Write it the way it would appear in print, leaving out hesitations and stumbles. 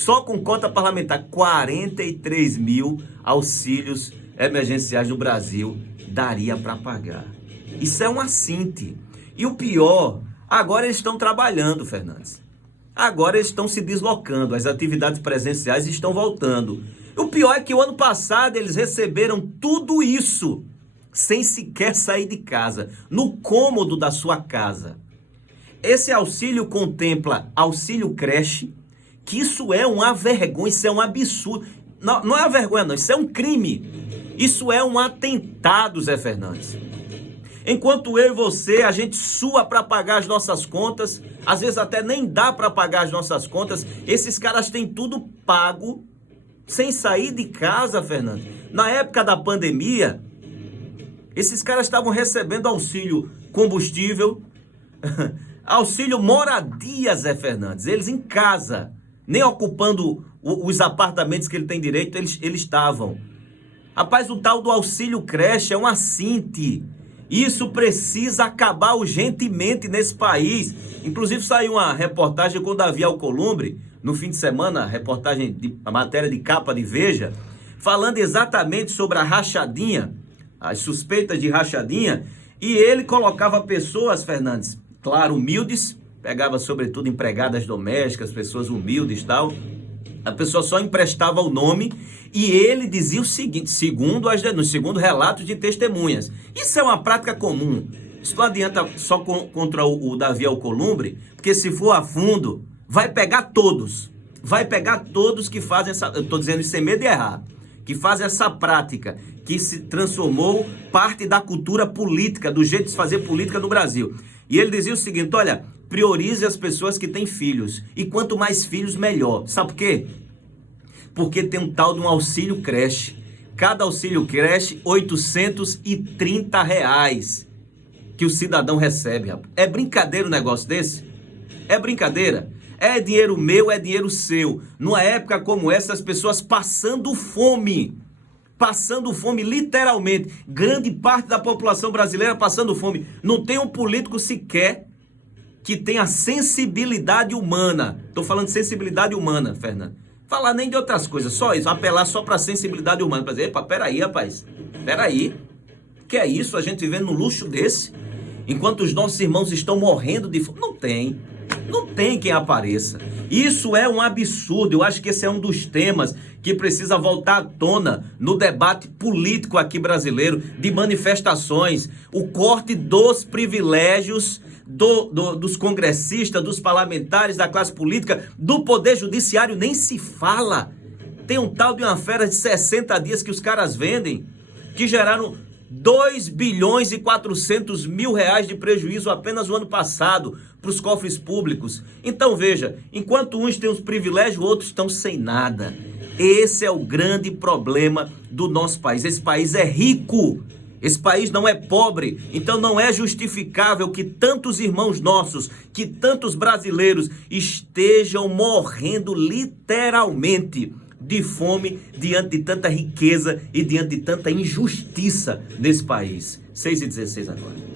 Só com cota parlamentar, 43 mil auxílios emergenciais no Brasil daria para pagar. Isso é um assinte. E o pior, agora eles estão trabalhando, Fernandes. Agora eles estão se deslocando, as atividades presenciais estão voltando. O pior é que o ano passado eles receberam tudo isso sem sequer sair de casa, no cômodo da sua casa. Esse auxílio contempla auxílio creche, que isso é uma vergonha, isso é um absurdo. Não é uma vergonha não, isso é um crime. Isso é um atentado, Zé Fernandes. Enquanto eu e você, a gente sua para pagar as nossas contas, às vezes até nem dá para pagar as nossas contas, esses caras têm tudo pago, sem sair de casa, Fernando. Na época da pandemia, esses caras estavam recebendo auxílio combustível, auxílio moradia, Zé Fernandes. Eles em casa, nem ocupando os apartamentos que ele tem direito, eles estavam. Rapaz, o tal do auxílio creche é um assinte. Isso precisa acabar urgentemente nesse país. Inclusive saiu uma reportagem com o Davi Alcolumbre, no fim de semana, a matéria de capa de Veja, falando exatamente sobre a rachadinha, as suspeitas de rachadinha, e ele colocava pessoas, Fernandes, claro, humildes, pegava sobretudo empregadas domésticas, pessoas humildes e tal, a pessoa só emprestava o nome e ele dizia o seguinte, segundo relatos de testemunhas. Isso é uma prática comum. Isso não adianta só contra o Davi Alcolumbre, porque se for a fundo, vai pegar todos. Vai pegar todos que fazem essa... Eu estou dizendo isso sem medo de errar. Que fazem essa prática, que se transformou parte da cultura política, do jeito de se fazer política no Brasil. E ele dizia o seguinte, olha, priorize as pessoas que têm filhos. E quanto mais filhos, melhor. Sabe por quê? Porque tem um tal de um auxílio creche. Cada auxílio creche, R$830 que o cidadão recebe. É brincadeira um negócio desse? É brincadeira? É dinheiro meu, é dinheiro seu. Numa época como essa, as pessoas passando fome. Passando fome, literalmente. Grande parte da população brasileira passando fome. Não tem um político sequer que tenha sensibilidade humana. Estou falando de sensibilidade humana, Fernando. Falar nem de outras coisas, só isso. Apelar só para a sensibilidade humana. Para dizer, epa, peraí, rapaz. Peraí. Que é isso? A gente vivendo num luxo desse? Enquanto os nossos irmãos estão morrendo de fome. Não tem. Não tem quem apareça. Isso é um absurdo. Eu acho que esse é um dos temas que precisa voltar à tona no debate político aqui brasileiro, de manifestações, o corte dos privilégios dos congressistas, dos parlamentares, da classe política, do poder judiciário, nem se fala. Tem um tal de uma fera de 60 dias que os caras vendem, que geraram 2 bilhões e 400 mil reais de prejuízo apenas no ano passado para os cofres públicos. Então veja, enquanto uns têm os privilégios, outros estão sem nada. Esse é o grande problema do nosso país. Esse país é rico, esse país não é pobre. Então não é justificável que tantos irmãos nossos, que tantos brasileiros estejam morrendo literalmente de fome diante de tanta riqueza e diante de tanta injustiça nesse país. 6h16 agora.